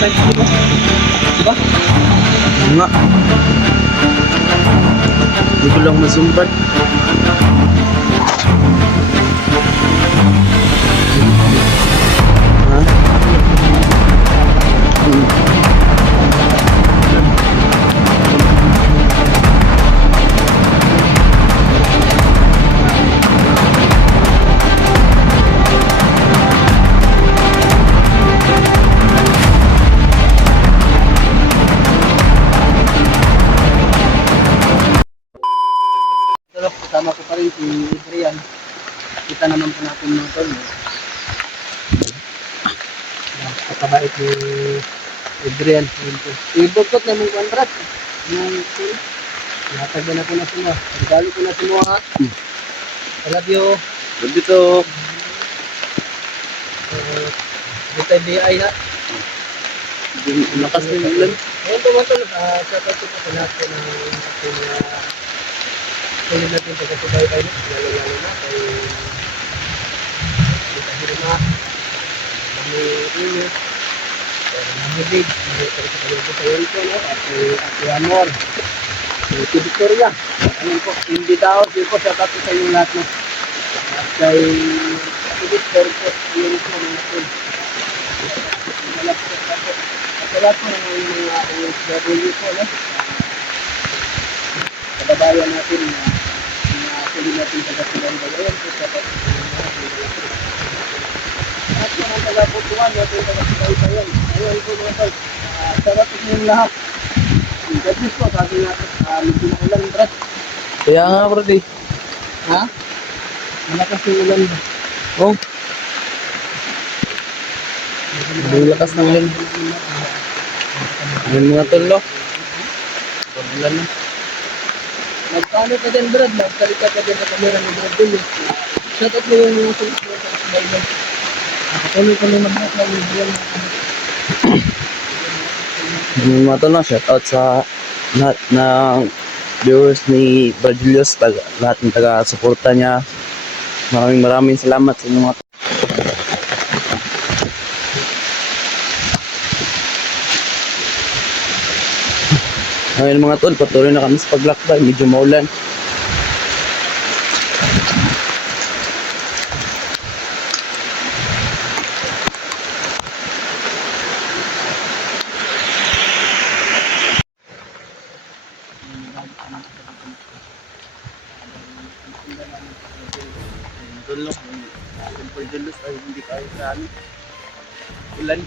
type dito. Diba? Nga. Hindi ko lang masumbat. Ha? Pero kasama ko pa rin si Adrian. Kita naman po natin mga tol. Kapabait ni Adrian. Ibukot na mong kontrat. Yung tool. Natagyan na ko na sila. Regalo ko na sila. I love you. Dito. Dito BI ha. Lakas ng ulan. Ngayon po mga tol. Shout out ko po sa lahat po ng tuloy natin pagkasubaybay na. Lalo-lalo na kay Dita Hirma. Mami Inyo. Mami Big. Mami po no? At Ate Amor. Si Victoria. Ayun po. Hindi daw. Hindi po. Shout out ko sa inyo lahat no. At kay Ate Victor po. Ayun po mga tol. At sa lahat po ng mga OFW po no. Kababayan natin na tuloy natin pagkasubaybay. Ayun po. Shout out ko sa inyo lahat. At mga taga-putuan natin pagkasubaybay. Ayun po mga tol. Shout out ko sa inyo lahat. God bless po. Sabi natin. Medyo na ulan, Brad. Kaya nga bro di. Ha? Malakas yung ulan. Oh. Ang lakas ng ulan. Yung mga tol no. Ulan na. Magkano ka din, Brad? Magsalita ka din sa camera ni Brad din. Shout out mo yung mga sulit mo sa Bible. Nakatuloy ko naman na yung Brad. Yung mga tol no. Shout out sa lahat ng viewers ni Bradilios. Lahat ng taga-suporta niya. Maraming salamat sa inyo mga tol. Ngayon mga tol, patuloy na kami sa paglakbay. Medyo maulan. Tol no, yung Bradilios ay hindi kayo sa ano. Ulan.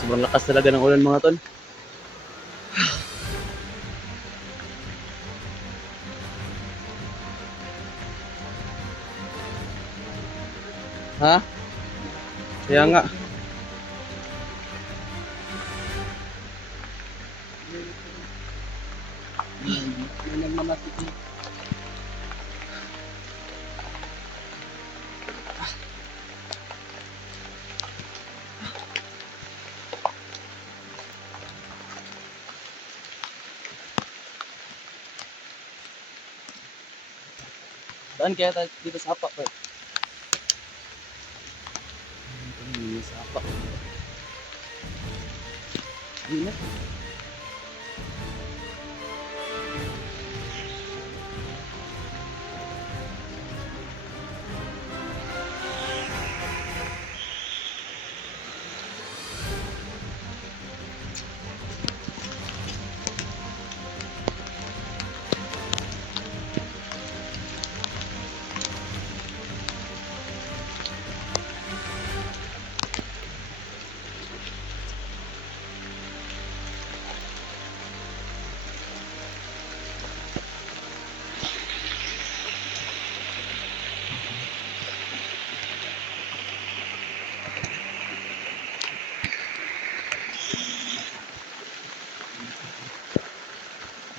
Sobrang lakas talaga ng ulan mga tol. Ha? Kaya nga. Nagmamasik mo. Saan kaya tayo dito sa Apak? Dito sa Apak. Ingat.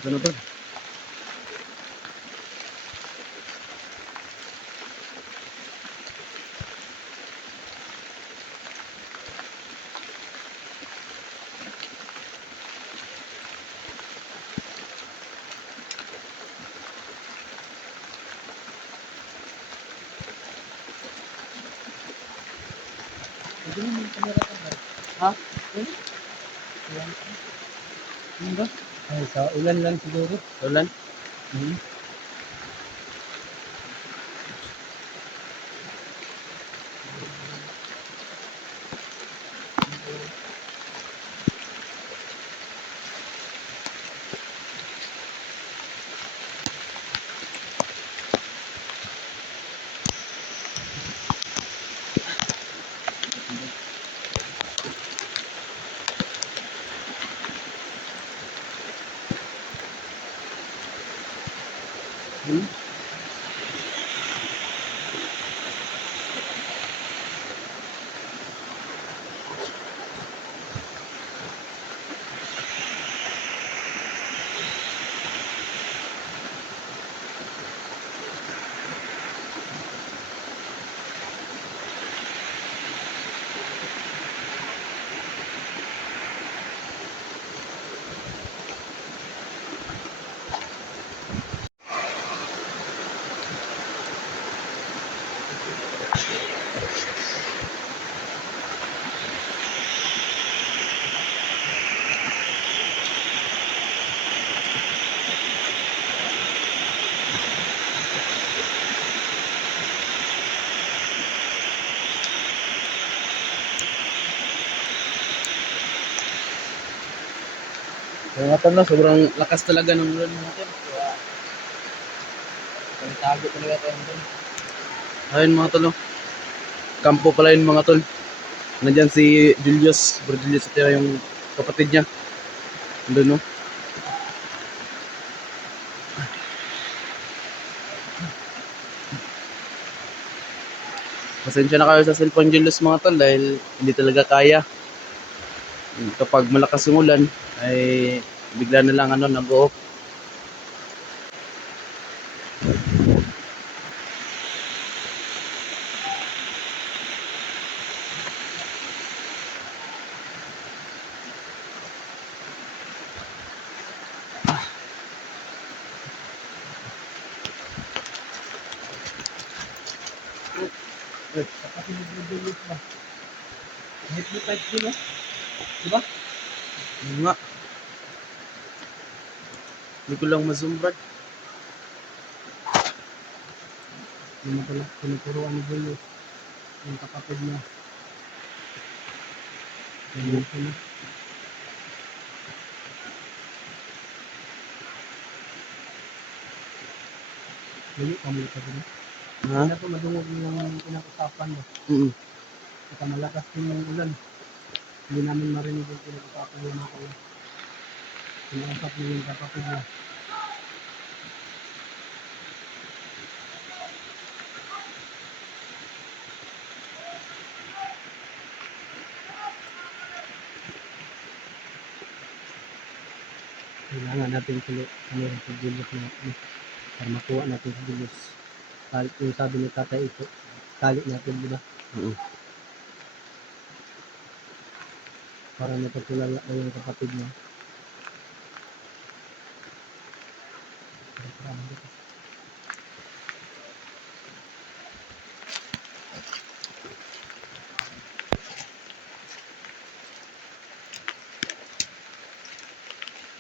Ano ba? Pwede naman kamera ka ba? Ha? Pwede? Ano ba? Ay, sa ulan lang siguro. Ulan? Hmm. Hmm. Kaya nga tol, no, sobrang lakas talaga ng ulan mga tol. Kaya, Tago talaga tayo doon. ayun mga tol, no. Kampo pala yun mga tol. Nandyan si Julius, Bro Julius, ito yung kapatid niya. Andun, no. Pasensya na kayo sa cellphone Julius mga tol dahil hindi talaga kaya. Kapag malakas yung ulan, ay bigla na lang nag-off. Kapatid ni Bro ba? Hypnotize din, no? Diba? Yun nga. Hindi ko lang ma-zoom Brad. Yung pala, tinuturuan ni Julio. Yung kapatid niya. Yung pala. Julio, kamuli ka din. Ha? Kaya ito, madungog yung pinag-usapan mo. Saka malakas din yung ulan. Hindi namin marinig yung pinag-usapan yung mga ulan. Pinausap niyo yung kapatid niya. Kailangan natin tuloy si Julius na para makuha natin si Julius. Yung sabi ni tatay ito, tali natin, di ba? Para napatulala na yung kapatid niya.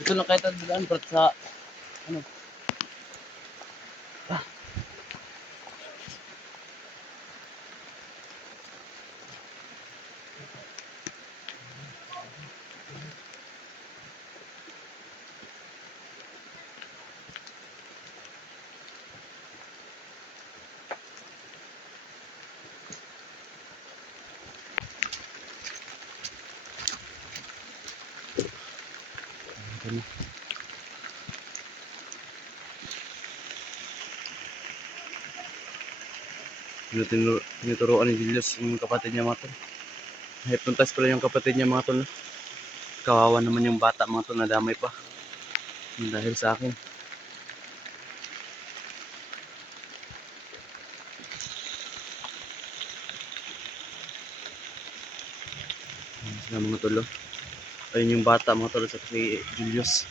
Ito lang kahit ang Brad sa ano. Tinuturoan ni Julius yung kapatid niya mga tol. Hypnotize pala yung kapatid niya mga tol. Kawawa naman yung bata mga tol, nadamay pa. Dahil sa akin. Ayan sila mga tol. Ayun yung bata mga tol sa si Julius.